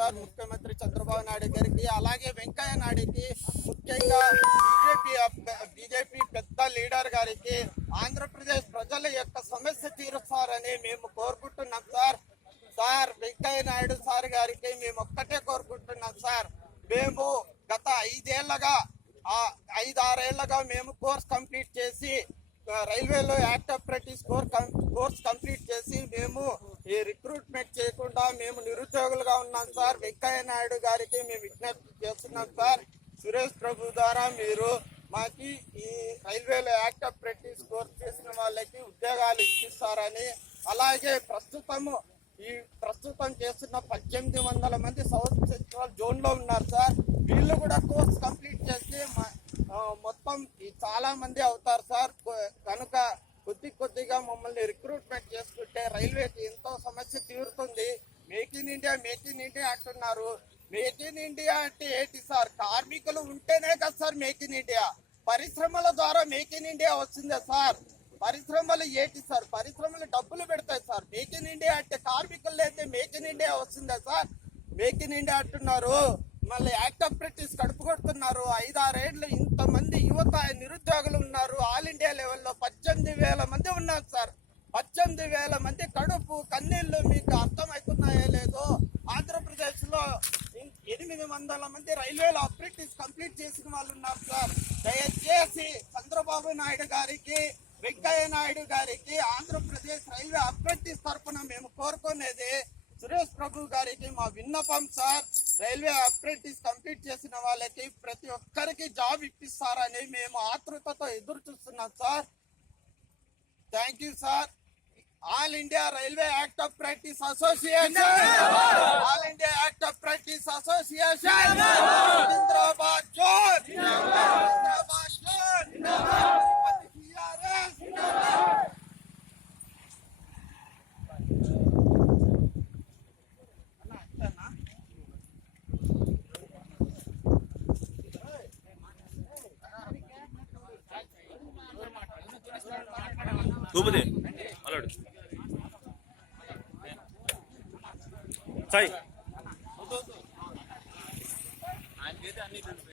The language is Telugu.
సార్ ముఖ్యమంత్రి చంద్రబాబు నాయుడు గారికి, అలాగే వెంకయ్య నాయుడుకి, ముఖ్యంగా బీజేపీ పెద్ద లీడర్ గారికి ఆంధ్రప్రదేశ్ ప్రజల యొక్క సమస్య తీరుస్తారని మేము కోరుకుంటున్నాం sir. Sir Venkaiah Naidu sir గారికి మేము ఒక్కటే కోరుకుంటున్నాం సార్. మేము గత 5-6 ఏళ్లగా మేము కోర్స్ కంప్లీట్ చేసి రైల్వేలో యాక్ట్ అప్రెంటిస్ కోర్స్ కంప్లీట్ చేసి మేము ఈ రిక్రూట్మెంట్ చేయకుండా మేము నిరుద్యోగులుగా ఉన్నాం సార్. వెంకయ్య నాయుడు గారికి మేము విజ్ఞప్తి చేస్తున్నాం సార్. సురేష్ ప్రభు ద్వారా మీరు మాకి ఈ రైల్వేలో యాక్ట్ అప్రెంటిస్ కోర్స్ చేసిన వాళ్ళకి ఉద్యోగాలు ఇప్పిస్తారని, అలాగే ప్రస్తుతం చేస్తున్న 1800 మంది సౌత్ సెంట్రల్ జోన్ లో ఉన్నారు సార్. వీళ్ళు కూడా కోర్స్ కంప్లీట్ చేసి మొత్తం చాలా మంది అవుతారు సార్. కనుక కొద్దిగా మమ్మల్ని రిక్రూట్మెంట్ చేసుకుంటే రైల్వేకి ఎంతో సమస్య తీరుతుంది. మేక్ ఇన్ ఇండియా అంటున్నారు. మేక్ ఇన్ ఇండియా అంటే ఏంటి సార్? కార్మికులు ఉంటేనే కదా సార్ మేక్ ఇన్ ఇండియా. పరిశ్రమల ద్వారా మేక్ ఇన్ ఇండియా వస్తుందా సార్? పరిశ్రమలు ఏంటి సార్? పరిశ్రమలు డబ్బులు పెడతాయి సార్. మేక్ ఇన్ ఇండియా అంటే కార్మికులు లేదే మేక్ ఇన్ ఇండియా వస్తుందా సార్? మేక్ ఇన్ ఇండియా అంటున్నారు, మళ్ళీ యాక్ట్ అప్రెంటిస్ కడుపు కొడుతున్నారు. 5-6 ఏళ్ళు ఇంతమంది యువత నిరుద్యోగులు ఉన్నారు. ఆల్ ఇండియా లెవెల్లో 18,000 మంది ఉన్నారు సార్. 18,000 మంది కడుపు కన్నీళ్లు మీకు అర్థమవుతున్నాయో లేదో. ఆంధ్రప్రదేశ్ లో 800 మంది రైల్వేలో అప్రెంటిస్ కంప్లీట్ చేసిన వాళ్ళు ఉన్నారు సార్. దయచేసి చంద్రబాబు నాయుడు గారికి, వెంకయ్య నాయుడు గారికి ఆంధ్రప్రదేశ్ రైల్వే అప్రెంటిస్ తరఫున మేము కోరుకునేది, సురేష్ ప్రభు గారికి మా విన్నపం సార్. రైల్వే అప్రెంటిస్ కంప్లీట్ చేసిన వాళ్ళకి ప్రతి ఒక్కరికి జాబ్ ఇప్పిస్తారని మేము ఆతృతతో ఎదురు చూస్తున్నాం sir. Thank you sir. All India railway act apprentice association, all India act apprentice association జిందాబాద్ జోన్, జిందాబాద్ జోన్, టిఆర్ఎస్. తూపుదే అలడు సాయి